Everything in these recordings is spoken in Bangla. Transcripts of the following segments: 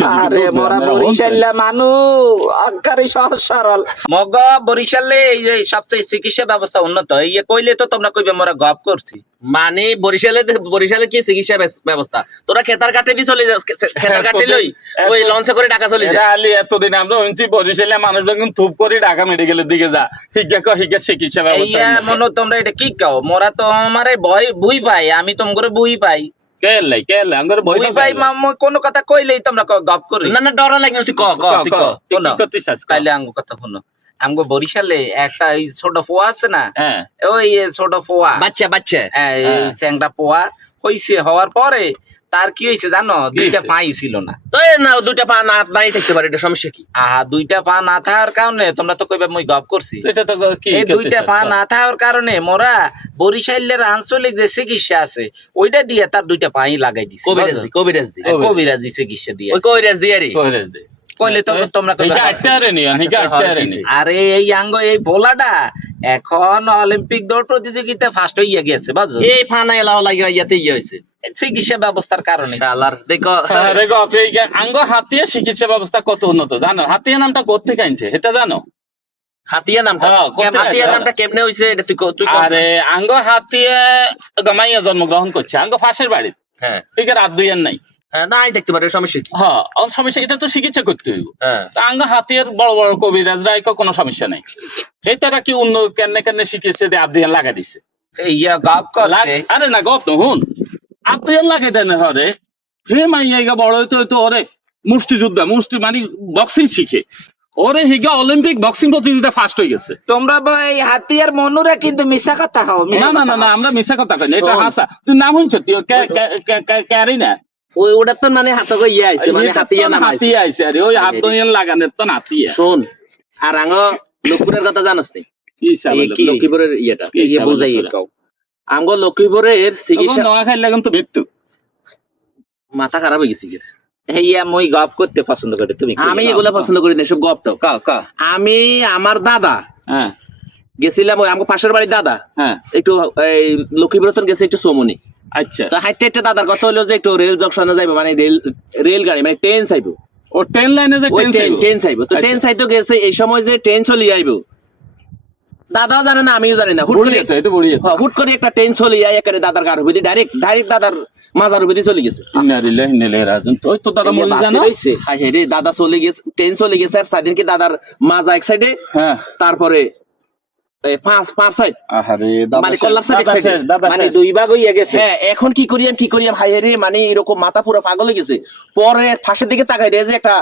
আরে মোরা বরিশাল্লা মানু আকারে সহজ সরল মগ বরিশালে এই যে সবচেয়ে চিকিৎসা ব্যবস্থা উন্নত এই কইলে তো তোমরা কইবে মোরা গপ করছি মানে বরিশালে কি চিকিৎসা ব্যবস্থা তোরা খেতার কাটে দি চলে যাস খেতার কাটে লই ওই লঞ্চে করে ঢাকা চলে যায় আলি এতদিন আমরা শুনছি বরিশালে মানুষ বেগুন থুপ করে ঢাকা মেডিকেলের দিকে যা হিগা চিকিৎসা ব্যবস্থা মনে তোমরা এটা কি কও মোরা তো আমারে ভয় বুই পাই আমি তোমগরে বুই পাই কেলাই আঙ্গুর বুই পাই কোন কথা কইলেই তোমরা গপ করি না ডরা লাগে তুই ক তাইলে আঙ্গু কথা শুনো আমগো বরিশালে একটা এই ছোট পোয়া আছে না ওই ছোট পোয়া বাচ্চা স্যাংটা পোয়া হইছে হওয়ার পরে তার কি হয়েছে জানো দুইটা পাই ছিল না তো না দুইটা পা না দাঁড়িয়ে থাকতে পারে এটা সমস্যা কি দুইটা পা না থাকার কারণে তোমরা তো কইবে মই গপ করছি এটা তো কি এই দুইটা পা না থাকার কারণে মোরা বরিশালের আঞ্চলিক যে চিকিৎসা আছে ওইটা দিয়ে তার দুইটা পাই লাগাই দিছে কবিরাজি চিকিৎসা দিয়ে ওই কবিরাজ দিয়ে কইলে তো তোমরা আরে এই আঙ্গ এই ভোলাটা এখন অলিম্পিক দৌড় প্রতিযোগিতা ফার্স্ট হইয়া গেছে বুঝছো এই ফানা এলাও লাগিয়া ইয়াতে ইয়ে হইছে চিকিৎসা ব্যবস্থার কারণে আল্লাহর দেখো আঙ্গ হাতিয়া চিকিৎসা ব্যবস্থা কত উন্নত জানো হাতিয়া নামটা কোথা থেকে আনছে এটা জানো হাতিয়া নামটা কেমনে হইছে এটা তুই আরে আঙ্গ হাতিয়া গামাইয়া জন্মগ্রহণ করছে আঙ্গ ফাঁসের বাড়ি ঠিক আছে রাত দুইয়ার নাই নাই দেখতে পারে সমস্যা কি সমস্যা এটা তো চিকিৎসা করতে হইব আঙ্গ হাতিয়ার বড় বড় কবিরাজ রায় কোনো সমস্যা নাই এই তারা কি অন্য কেন চিকিৎসা দিয়ে আব্দুয়ান লাগা দিছে আরে না গপ তো হুন আব্দুয়ান লাগাই দেন হরে হে মাইয়া বড় হইতো ওরে মুষ্টিযোদ্ধা মানে বক্সিং শিখে ওরে হিগা অলিম্পিক বক্সিং প্রতিযোগিতা ফার্স্ট হয়ে গেছে তোমরা ভাই হাতিয়ার মনুরা কিন্তু মিছা কথা হও না আমরা মিছা কথা কই না এটা হাসা তুই নাম হইছ তুই ক্যারি না ওটা তো মানে হাতে ইয়ে আইছে মানে হাতিয়া আইছে আরে ওই হাত দইন লাগানোর তো নাতিয়া শুন আর আঙ্গ লক্ষ্মীপুরের কথা জানোস নি লক্ষ্মীপুরের ইয়েটা বুঝাই কও আমগো লক্ষ্মীপুরের চিকিৎসা নোয়া খাইলে এখন তো বেতু মাথা খারাপ হয়ে গেছে হেইয়া মই গপ করতে পছন্দ করি তুমি আমি এগুলা পছন্দ করি না সব গপটা আমি আমার দাদা গেছিলাম ওই আমার পাশের বাড়ির দাদা একটু এই লক্ষ্মীপুর গেছে একটু সোমনি আচ্ছা তো হাইটে দাদার কথা হলো যে একটু রেল জংশনে যাইবো মানে রেল গাড়ি মানে ট্রেন চাইবো ও ট্রেন লাইনে যে ট্রেন চাইবো তো ট্রেন চাইতে গেছে এই সময় যে ট্রেন চলে যাইবো দাদাও জানে না আমিও জানি না হুট করে একটা ট্রেন চলে যায় একেবারে দাদার গাড়ি উপরে ডাইরেক্ট দাদার মাজার উপরে চলে গেছে দাদা চলে গেছে ট্রেন চলে গেছে আর সাইদিনকে দাদার মাজা এক সাইডে তারপরে এখন কি করিয়াম হাই রে মানে এরকম মাথা পুরো পাগল হয়ে গেছে পরে ফাঁসের দিকে তাকাই দেয় যে একটা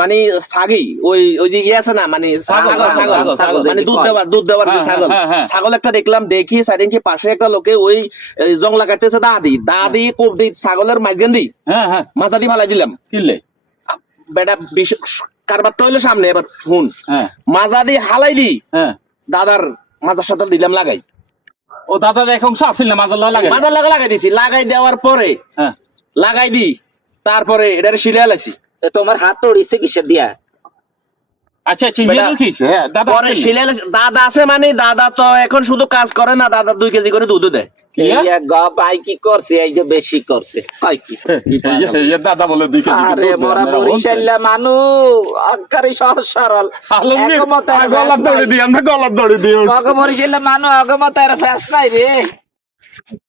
মানে ছাগি ওই যে ইয়ে আছে না মানে ছাগল মানে দুধ দেওয়ার ছাগল একটা দেখলাম দেখি সাইদিনকে পাশে একটা লোকে ওই জংলা কাটতেছে দাদি কোপ দি ছাগলের মাঝখান দি মাথা দিয়ে ফালাই দিলাম কিনলে বেটা কারবারটা হইলো সামনে এবার শুন মাজা দিয়ে হালাই দি দাদার মাজার সাথে দিলাম লাগাই ও দাদার এক অংশ আসিল না মাজার লাগাই দিছি লাগাই দেওয়ার পরে লাগাই দি তারপরে এটারে সিরিয়াল আছি তোমার হাত তোড়িছে কিসের দিয়া আচ্ছা দাদা আছে মানে দাদা তো এখন শুধু কাজ করে না দাদা 2 কেজি করে দুধ দেয় কি করছে এই যে বেশি করছে দাদা বলে 2 কেজি আরে মোরা বরিশাল্লা মানু আকারে সহজ সরল গলার দড়ি দিই আমরা গলার দড়ি দিই বরিশাল্লা মানু আগমত আর ফ্যাস নাই রে